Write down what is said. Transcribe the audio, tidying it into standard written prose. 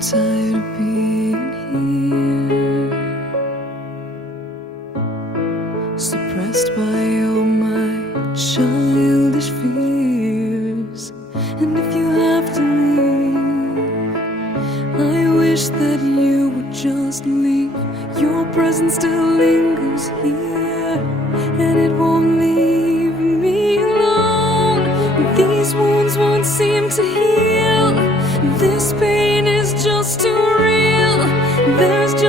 tired of being here, suppressed by all my childish fears. And if you have to leave, I wish that you would just leave. Your presence still lingers here, and it won't leave me alone. These wounds won't seem to heal. This pain is just too real. There's just